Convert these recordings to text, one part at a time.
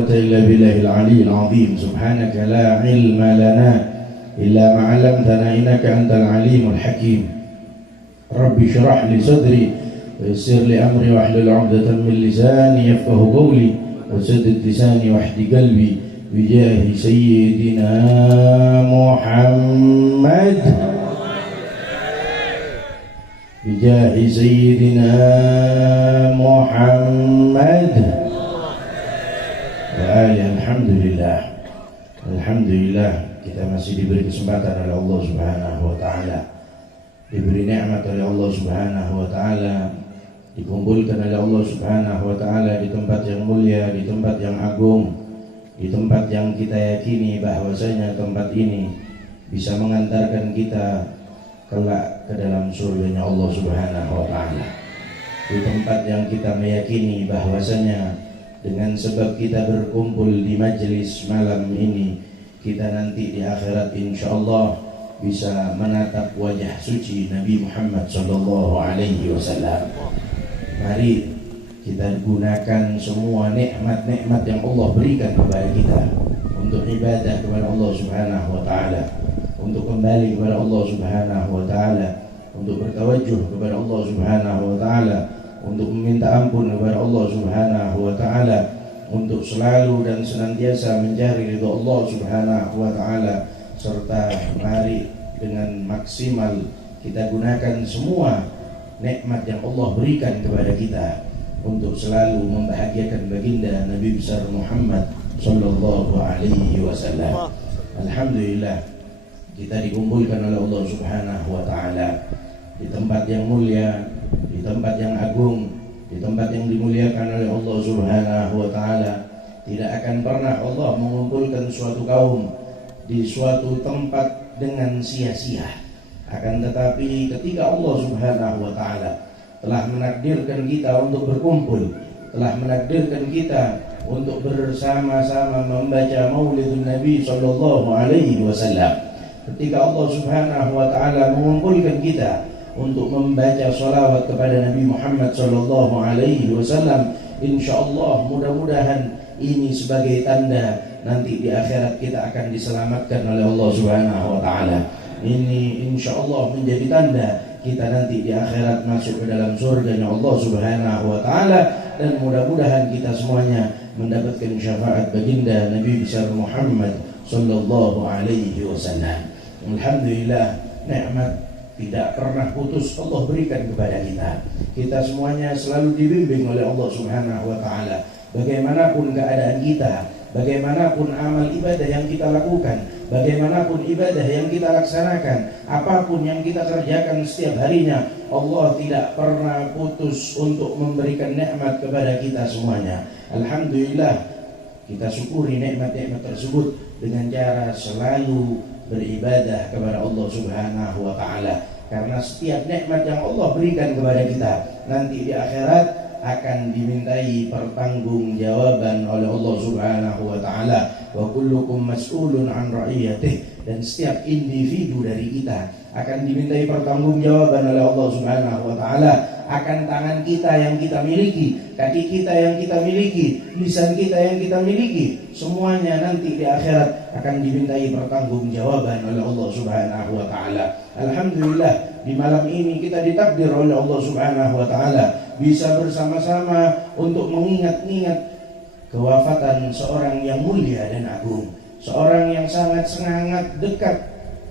إلا بالله العلي العظيم سبحانك لا علم لنا إلا ما علمتنا إنك أنت العليم الحكيم رب اشرح لي صدري ويسر لي أمري واحلل عقدة من لساني يفقه قولي وسدد لساني واهد قلبي بجاه سيدنا محمد بجاه سيدنا محمد Alhamdulillah kita masih diberi kesempatan oleh Allah Subhanahu wa taala, diberi nikmat oleh Allah Subhanahu wa taala, dikumpulkan oleh Allah Subhanahu wa taala di tempat yang mulia, di tempat yang agung, di tempat yang kita yakini bahwasanya tempat ini bisa mengantarkan kita kelak ke dalam surganya Allah Subhanahu wa taala. Di tempat yang kita meyakini bahwasanya dengan sebab kita berkumpul di majelis malam ini, kita nanti di akhirat insyaallah bisa menatap wajah suci Nabi Muhammad sallallahu alaihi wasallam. Mari kita gunakan semua nikmat-nikmat yang Allah berikan kepada kita untuk ibadah kepada Allah Subhanahu wa taala, untuk kembali kepada Allah Subhanahu wa taala, untuk bertawajuh kepada Allah Subhanahu wa taala, untuk meminta ampun kepada Allah Subhanahu wa taala, untuk selalu dan senantiasa mencari ridha Allah Subhanahu wa taala, serta mari dengan maksimal kita gunakan semua nikmat yang Allah berikan kepada kita untuk selalu membahagiakan baginda Nabi besar Muhammad sallallahu alaihi wasallam. Alhamdulillah kita dikumpulkan oleh Allah Subhanahu wa taala di tempat yang mulia, di tempat yang agung, di tempat yang dimuliakan oleh Allah Subhanahu wa taala. Tidak akan pernah Allah mengumpulkan suatu kaum di suatu tempat dengan sia-sia. Akan tetapi ketika Allah Subhanahu wa taala telah menakdirkan kita untuk berkumpul, telah menakdirkan kita untuk bersama-sama membaca Maulidun Nabi sallallahu alaihi wasallam, ketika Allah Subhanahu wa taala mengumpulkan kita untuk membaca salawat kepada Nabi Muhammad sallallahu alaihi wasallam, insyaallah mudah-mudahan ini sebagai tanda nanti di akhirat kita akan diselamatkan oleh Allah Subhanahu wa taala. Ini insyaallah menjadi tanda kita nanti di akhirat masuk ke dalam surganya Allah Subhanahu wa taala, dan mudah-mudahan kita semuanya mendapatkan syafaat baginda Nabi besar Muhammad sallallahu alaihi wasallam. Alhamdulillah, nikmat tidak pernah putus Allah berikan kepada kita. Kita semuanya selalu dibimbing oleh Allah Subhanahu wa taala. Bagaimanapun keadaan kita, bagaimanapun amal ibadah yang kita lakukan, bagaimanapun ibadah yang kita laksanakan, apapun yang kita kerjakan setiap harinya, Allah tidak pernah putus untuk memberikan nikmat kepada kita semuanya. Alhamdulillah, kita syukuri nikmat-nikmat tersebut dengan cara selalu beribadah kepada Allah Subhanahu wa taala. Karena setiap nikmat yang Allah berikan kepada kita nanti di akhirat akan dimintai pertanggungjawaban oleh Allah Subhanahu wa taala. Wa kullukum mas'ulun an ra'iyatihi, dan setiap individu dari kita akan dimintai pertanggungjawaban oleh Allah Subhanahu wa taala akan tangan kita yang kita miliki, kaki kita yang kita miliki, lisan kita yang kita miliki, semuanya nanti di akhirat akan dimintai pertanggungjawaban oleh Allah Subhanahu wa taala. Alhamdulillah, di malam ini kita ditakdir oleh Allah Subhanahu wa taala bisa bersama-sama untuk mengingat-ingat kewafatan seorang yang mulia dan agung, seorang yang sangat dekat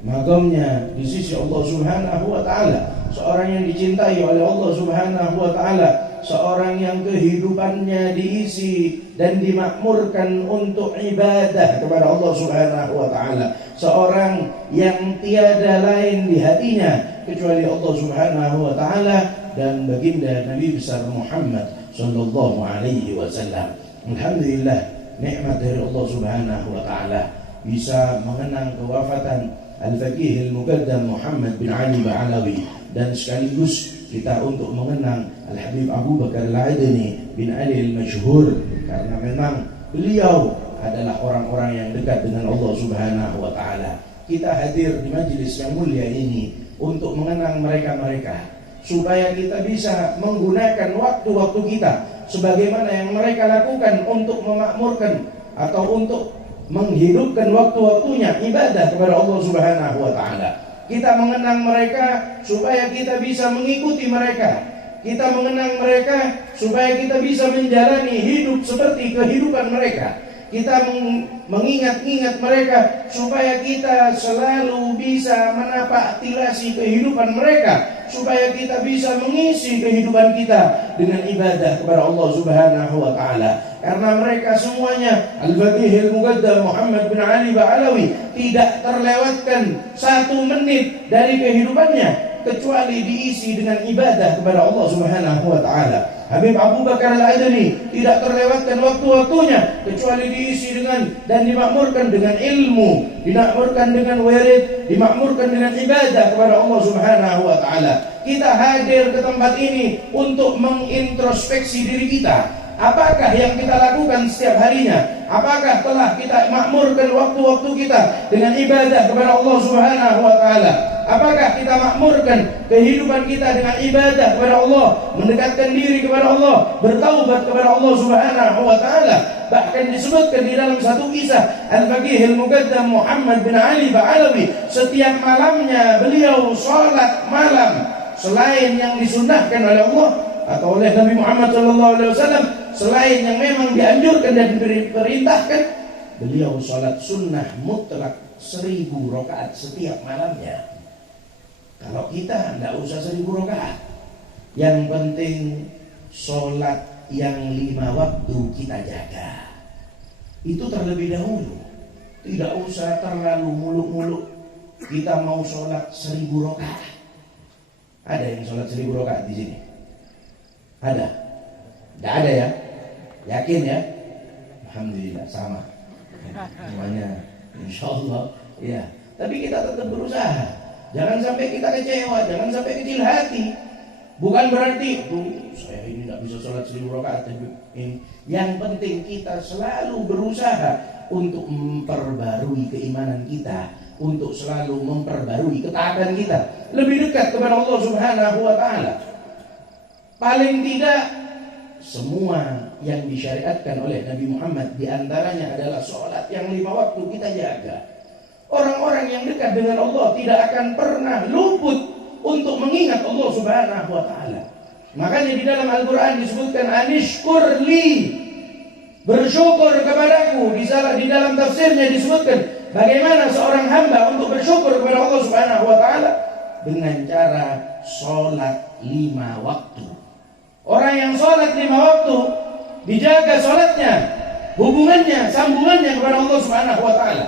makamnya di sisi Allah Subhanahu wa taala, seorang yang dicintai oleh Allah Subhanahu wa taala, seorang yang kehidupannya diisi dan dimakmurkan untuk ibadah kepada Allah Subhanahu wa taala, seorang yang tiada lain di hatinya kecuali Allah Subhanahu wa taala dan baginda Nabi besar Muhammad sallallahu alaihi wasallam. Alhamdulillah, nikmat dari Allah Subhanahu wa taala bisa mengenang kewafatan Al-Faqih Al-Muqaddam Muhammad bin Ali Ba'alawi, dan sekaligus kita untuk mengenang Al-Habib Abu Bakar Al-Adni bin Ali Al-Masyhur, karena memang beliau adalah orang-orang yang dekat dengan Allah Subhanahu wa taala. Kita hadir di majelis yang mulia ini untuk mengenang mereka-mereka, supaya kita bisa menggunakan waktu-waktu kita sebagaimana yang mereka lakukan untuk memakmurkan atau untuk menghidupkan waktu-waktunya ibadah kepada Allah Subhanahu wa taala. Kita mengenang mereka supaya kita bisa mengikuti mereka. Kita mengenang mereka supaya kita bisa menjalani hidup seperti kehidupan mereka. Kita mengingat-ingat mereka supaya kita selalu bisa menapak tilasi kehidupan mereka, supaya kita bisa mengisi kehidupan kita dengan ibadah kepada Allah Subhanahu wa taala. Karena mereka semuanya, Al-Faqih Al-Muqaddam Muhammad bin Ali Ba'alawi, tidak terlewatkan 1 menit dari kehidupannya kecuali diisi dengan ibadah kepada Allah Subhanahu wa taala. Habib Abu Bakar Al-Adani tidak terlewatkan waktu-waktunya kecuali diisi dengan dan dimakmurkan dengan ilmu, dimakmurkan dengan wirid, dimakmurkan dengan ibadah kepada Allah Subhanahu wa taala. Kita hadir ke tempat ini untuk mengintrospeksi diri kita. Apakah yang kita lakukan setiap harinya? Apakah telah kita makmurkan waktu-waktu kita dengan ibadah kepada Allah Subhanahu wa taala? Apakah kita makmurkan kehidupan kita dengan ibadah kepada Allah, mendekatkan diri kepada Allah, bertaubat kepada Allah Subhanahu wa taala? Bahkan disebutkan di dalam satu kisah, Al-Faqih Al-Muqaddam Muhammad bin Ali Ba'alawi, setiap malamnya beliau salat malam selain yang disunnahkan oleh Allah atau oleh Nabi Muhammad SAW, selain yang memang dianjurkan dan diperintahkan, beliau salat sunnah mutlak 1000 rakaat setiap malamnya. Kalau kita tidak usah 1000 rakaat, yang penting sholat yang 5 waktu kita jaga. Itu terlebih dahulu. Tidak usah terlalu muluk-muluk kita mau sholat 1000 rakaat. Ada yang sholat 1000 rakaat di sini? Ada? Tidak ada ya? Yakin ya? Alhamdulillah sama. Semuanya insya Allah ya. Tapi kita tetap berusaha. Jangan sampai kita kecewa, jangan sampai kecil hati. Bukan berarti, saya ini tidak bisa sholat 1000 rakaat. Yang penting kita selalu berusaha untuk memperbarui keimanan kita, untuk selalu memperbarui ketaatan kita, lebih dekat kepada Allah Subhanahu wa taala. Paling tidak semua yang disyariatkan oleh Nabi Muhammad diantaranya adalah sholat yang 5 waktu kita jaga. Orang-orang yang dekat dengan Allah tidak akan pernah luput untuk mengingat Allah Subhanahu wa taala. Makanya di dalam Al-Qur'an disebutkan anishkurli, bersyukur kepadaku. Di dalam tafsirnya disebutkan bagaimana seorang hamba untuk bersyukur kepada Allah Subhanahu wa taala dengan cara salat 5 waktu. Orang yang salat 5 waktu dijaga salatnya, hubungannya, sambungannya kepada Allah Subhanahu wa taala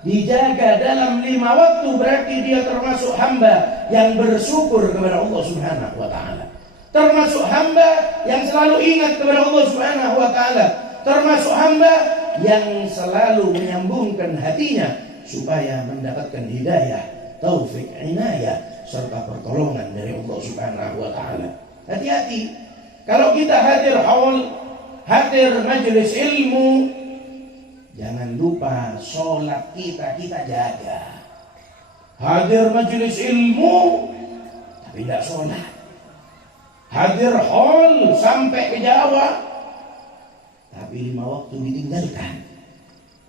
dijaga dalam 5 waktu, berarti dia termasuk hamba yang bersyukur kepada Allah Subhanahu wa taala. Termasuk hamba yang selalu ingat kepada Allah Subhanahu wa taala. Termasuk hamba yang selalu menyambungkan hatinya supaya mendapatkan hidayah, taufik, inayah serta pertolongan dari Allah Subhanahu wa taala. Hati-hati kalau kita hadir majelis ilmu, jangan lupa sholat kita jaga. Hadir majelis ilmu tapi tidak sholat. Hadir hall sampai ke Jawa tapi 5 waktu ditinggalkan.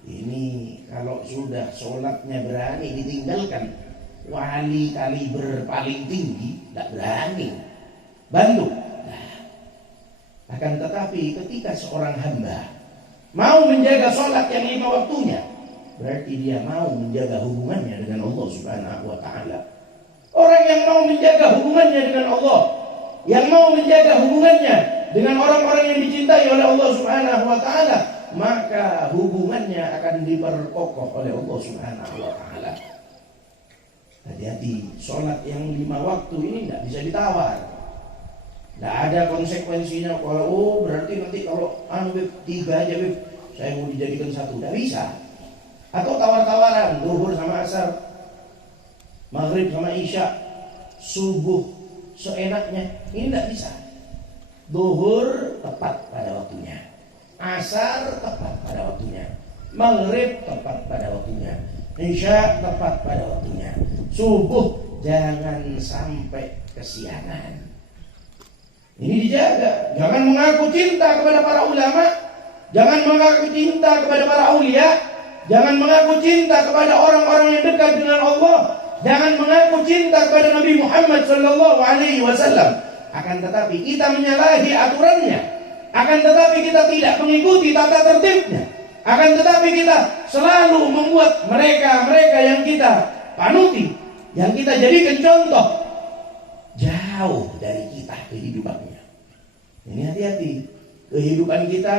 Ini kalau sudah sholatnya berani ditinggalkan, wali kaliber paling tinggi tidak berani bantu. Akan tetapi ketika seorang hamba mau menjaga sholat yang 5 waktunya, berarti dia mau menjaga hubungannya dengan Allah Subhanahu wa ta'ala. Orang yang mau menjaga hubungannya dengan Allah, yang mau menjaga hubungannya dengan orang-orang yang dicintai oleh Allah Subhanahu wa ta'ala, maka hubungannya akan diperkokoh oleh Allah Subhanahu wa ta'ala. Hati-hati, sholat yang 5 waktu ini tidak bisa ditawar. Tidak ada konsekuensinya. Kalau berarti nanti kalau 3 aja saya mau dijadikan 1, tidak bisa. Atau tawar-tawaran, zuhur sama asar, maghrib sama isya, subuh seenaknya, ini tidak bisa. Zuhur tepat pada waktunya, asar tepat pada waktunya, maghrib tepat pada waktunya, isya tepat pada waktunya, subuh jangan sampai kesiangan. Ini dijaga. Jangan mengaku cinta kepada para ulama, jangan mengaku cinta kepada para aulia, jangan mengaku cinta kepada orang-orang yang dekat dengan Allah, jangan mengaku cinta kepada Nabi Muhammad sallallahu alaihi wasallam. Akan tetapi kita menyalahi aturannya, akan tetapi kita tidak mengikuti tata tertibnya, akan tetapi kita selalu membuat mereka yang kita panuti, yang kita jadikan contoh, jauh dari kita kehidupannya. Ini hati-hati. Kehidupan kita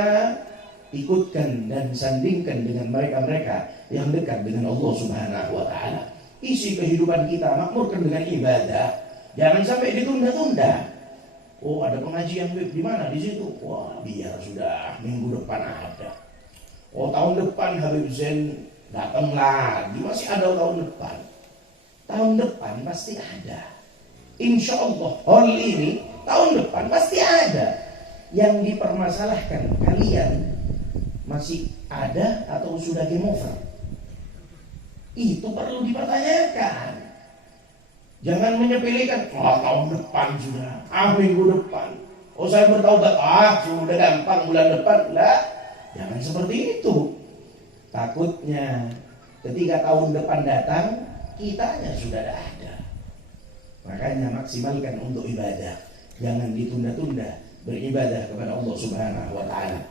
ikutkan dan sandingkan dengan mereka-mereka yang dekat dengan Allah Subhanahu wa taala. Isi kehidupan kita makmurkan dengan ibadah. Jangan sampai ditunda-tunda. Oh, ada pengajian di mana? Di situ. Wah, biar sudah minggu depan ada. Oh, tahun depan Habib Zain datang lagi. Masih ada tahun depan. Tahun depan pasti ada. Insya Allah hal ini tahun depan pasti ada. Yang dipermasalahkan kalian masih ada atau sudah game over? Itu perlu dipertanyakan. Jangan menyepelekan, tahun depan sudah, minggu depan. Oh, saya bertaubat, sudah gampang bulan depan. Lah, jangan seperti itu. Takutnya ketika tahun depan datang, kitanya sudah ada. Makanya maksimalkan untuk ibadah. Jangan ditunda-tunda beribadah kepada Allah Subhanahu wa taala.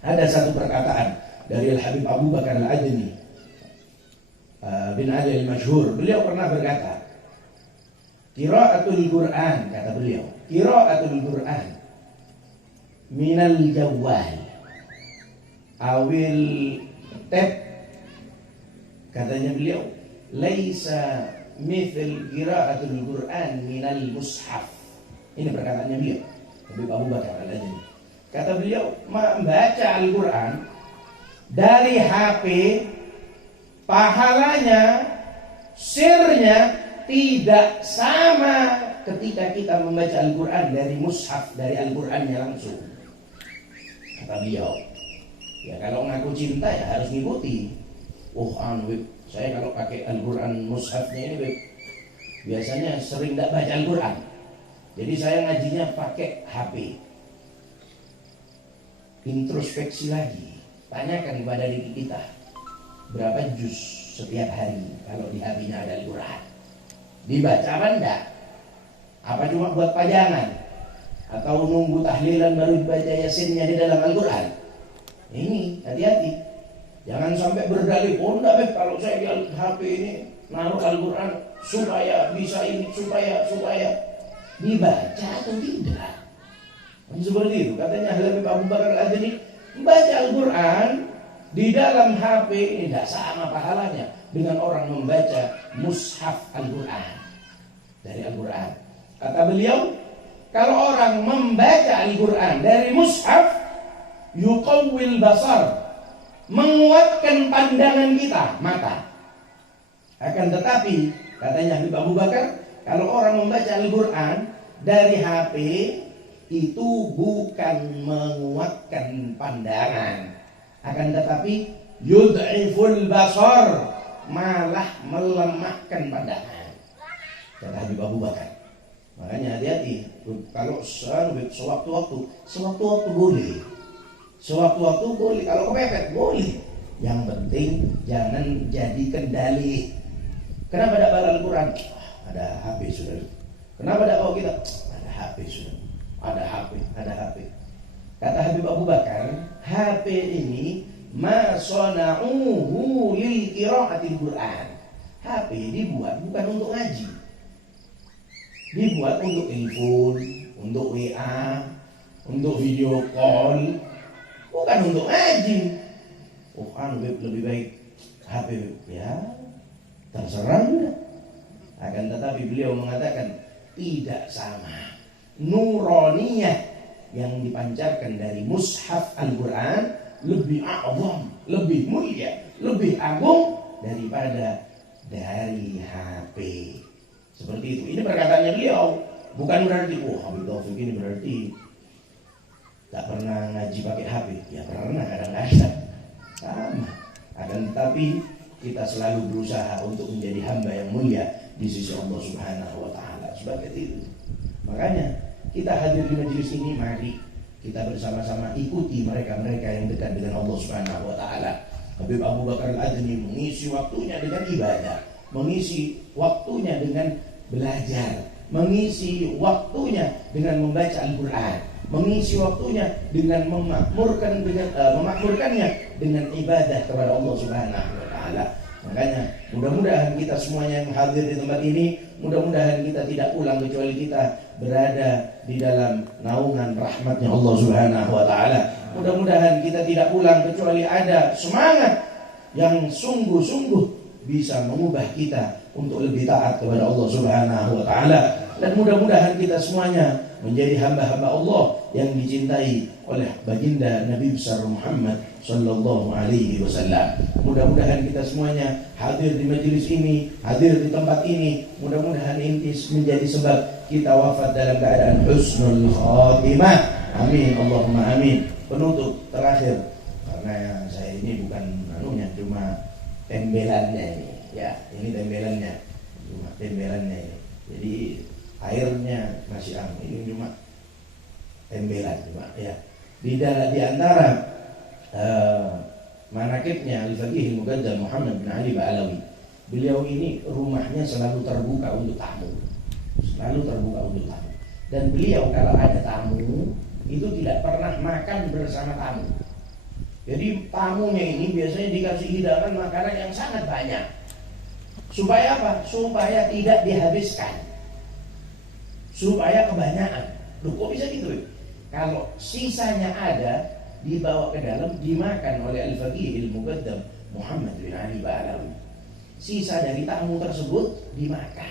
Ada satu perkataan dari Al-Habib Abu Bakar Al-Adni bin Ali Al-Masyhur. Beliau pernah berkata, qira'atul Qur'an, kata beliau, qira'atul Qur'an minal jawwal awil tab, katanya beliau, laisa mithl qira'atul Qur'an minal mushaf. Ini perkataannya beliau, Habib Abu Bakar Al-Adni. Kata beliau, membaca Al-Quran dari HP, pahalanya, share-nya tidak sama ketika kita membaca Al-Quran dari mushaf, dari Al-Qurannya langsung. Kata beliau, ya kalau ngaku cinta ya harus ngikuti. Saya kalau pakai Al-Quran mushafnya ini, Beb, biasanya sering tidak baca Al-Quran. Jadi saya ngajinya pakai HP. Introspeksi lagi, tanyakan kepada diri kita, berapa juz setiap hari kalau di HP-nya ada Al-Quran? Dibaca apa enggak? Apa cuma buat pajangan? Atau nunggu tahlilan baru dibaca yasinnya di dalam Al-Quran? Ini hati-hati. Jangan sampai berdalih, enggak, Beb, kalau saya di HP ini naruh Al-Quran supaya bisa ini, supaya dibaca atau tidak? Seperti itu katanya Habib Abu Bakar Al-Adni, membaca Al-Quran di dalam HP ini tidak sama pahalanya dengan orang membaca mushaf Al-Quran dari Al-Quran. Kata beliau, kalau orang membaca Al-Quran dari mushaf, yuqawwil basar, menguatkan pandangan kita, mata. Akan tetapi katanya Habib Abu Bakar, kalau orang membaca Al-Quran dari HP, itu bukan menguatkan pandangan, akan tetapi yud'iful basar, malah melemahkan pandangan, kata Habib Abu Bakar. Makanya hati-hati. Kalau sewaktu-waktu boleh, sewaktu-waktu boleh, kalau kepepet boleh. Yang penting jangan jadi kendali. Kenapa tidak baca Al-Quran? Ada HP sudah. Kenapa tidak bawa kita? Ada HP sudah. Ada HP. Kata Habib Abu Bakar, HP ini ma sana'uhu lil qira'atil Qur'an. HP dibuat bukan untuk ngaji. Dibuat untuk telepon, untuk WA, untuk video call, bukan untuk ngaji. Lebih baik HP, ya terserah juga. Akan tetapi beliau mengatakan tidak sama. Nuraniyah yang dipancarkan dari mushaf Al-Quran lebih a'zam, lebih mulia, lebih agung daripada dari HP. Seperti itu. Ini perkataannya beliau. Bukan berarti, Habib Taufik ini berarti tak pernah ngaji pakai HP. Ya pernah, kadang-kadang sama. Akan tetapi kita selalu berusaha untuk menjadi hamba yang mulia di sisi Allah Subhanahu wa taala. Sebagai itu. Makanya kita hadir di majelis ini, mari kita bersama-sama ikuti mereka-mereka yang dekat dengan Allah Subhanahu wa taala. Habib Abu Bakar Al-Adni mengisi waktunya dengan ibadah, mengisi waktunya dengan belajar, mengisi waktunya dengan membaca Al-Qur'an, mengisi waktunya dengan memakmurkannya dengan ibadah kepada Allah Subhanahu wa taala. Makanya mudah-mudahan kita semuanya yang hadir di tempat ini, mudah-mudahan kita tidak pulang kecuali kita berada di dalam naungan rahmatnya Allah Subhanahu wa taala. Mudah-mudahan kita tidak pulang kecuali ada semangat yang sungguh-sungguh bisa mengubah kita untuk lebih taat kepada Allah Subhanahu wa taala. Dan mudah-mudahan kita semuanya menjadi hamba-hamba Allah yang dicintai oleh baginda Nabi besar Muhammad sallallahu alaihi wasallam. Mudah-mudahan kita semuanya hadir di majelis ini, hadir di tempat ini, mudah-mudahan ini menjadi sebab kita wafat dalam keadaan husnul khatimah. Amin, Allahumma amin. Penutup terakhir, karena saya ini bukan cuma tembelannya ini. Ya, ini tembelannya. Cuma tembelannya ini. Jadi airnya masih ini cuma tembelan cuma ya. Di antara manakibnya Al-Faqih Al-Muqaddam Muhammad bin Ali Ba'alawi, beliau ini rumahnya selalu terbuka untuk tamu. Selalu terbuka untuk tamu. Dan beliau kalau ada tamu itu tidak pernah makan bersama tamu. Jadi tamunya ini biasanya dikasih hidangan makanan yang sangat banyak. Supaya apa? Supaya tidak dihabiskan. Supaya kebanyakan. Loh, kok bisa gitu? Kalau sisanya ada, dibawa ke dalam, dimakan oleh Al-Faqih Al-Muqaddam Muhammad bin Ali Ba'alawi. Sisa dari tamu tersebut dimakan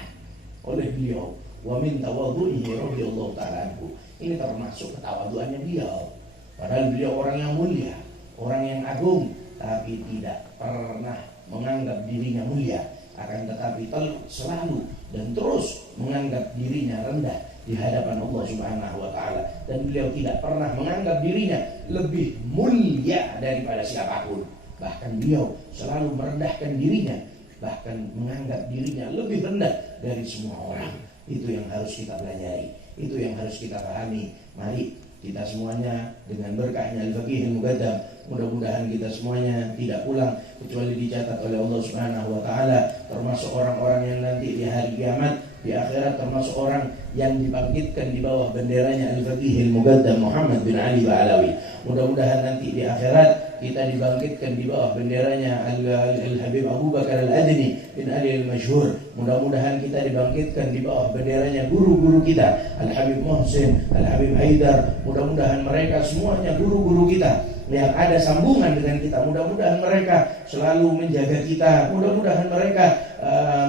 oleh beliau. Wa min tawadhu'ihi radhiyallahu ta'ala anhu. Ini termasuk ketawaduannya beliau. Padahal beliau orang yang mulia, orang yang agung, tapi tidak pernah menganggap dirinya mulia, akan tetapi selalu dan terus menganggap dirinya rendah di hadapan Allah Subhanahu wa taala. Dan beliau tidak pernah menganggap dirinya lebih mulia daripada siapapun. Bahkan beliau selalu merendahkan dirinya, bahkan menganggap dirinya lebih rendah dari semua orang. Itu yang harus kita pelajari, itu yang harus kita pahami. Mari kita semuanya dengan berkahnya Al-Faqih Al-Muqaddam, mudah-mudahan kita semuanya tidak pulang kecuali dicatat oleh Allah Subhanahu wa taala termasuk orang-orang yang nanti di hari kiamat, di akhirat, termasuk orang yang dibangkitkan di bawah benderanya Al-Faqih Al-Muqaddam Muhammad bin Ali Ba'alawi. Mudah-mudahan nanti di akhirat kita dibangkitkan di bawah benderanya Al-Habib Abu Bakar Al-Adni bin Ali Al-Masyhur. Mudah-mudahan kita dibangkitkan di bawah benderanya guru-guru kita, Al-Habib Muhsin, Al-Habib Haidar. Mudah-mudahan mereka semuanya guru-guru kita yang ada sambungan dengan kita. Mudah-mudahan mereka selalu menjaga kita. Mudah-mudahan mereka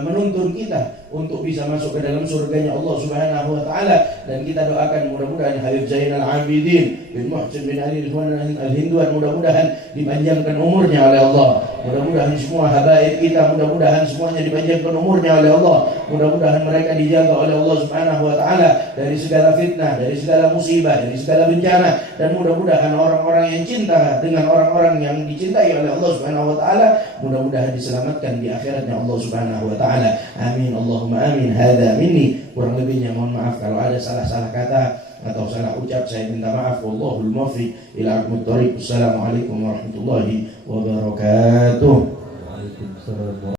menuntun kita untuk bisa masuk ke dalam surganya Allah Subhanahu wa taala. Dan kita doakan mudah-mudahan Habib Zainal Abidin bin Muhsin bin Ali Al-Hindwan mudah-mudahan dipanjangkan umurnya oleh Allah. Mudah-mudahan semua habaib kita, mudah-mudahan semuanya dipanjangkan umurnya oleh Allah. Mudah-mudahan mereka dijaga oleh Allah Subhanahu wa taala dari segala fitnah, dari segala musibah, dari segala bencana. Dan mudah-mudahan orang-orang yang cinta dengan orang-orang yang dicintai oleh Allah Subhanahu wa taala mudah-mudahan diselamatkan di akhiratnya Allah Subhanahu wa taala. Amin, Allahumma amin. Hadza minni. Kurang lebihnya mohon maaf kalau ada salah-salah kata atau salah ucap, saya minta maaf. Wallahul muwaffiq ila aqwamit thoriq. Assalamualaikum warahmatullahi wabarakatuh. Waalaikumsalam.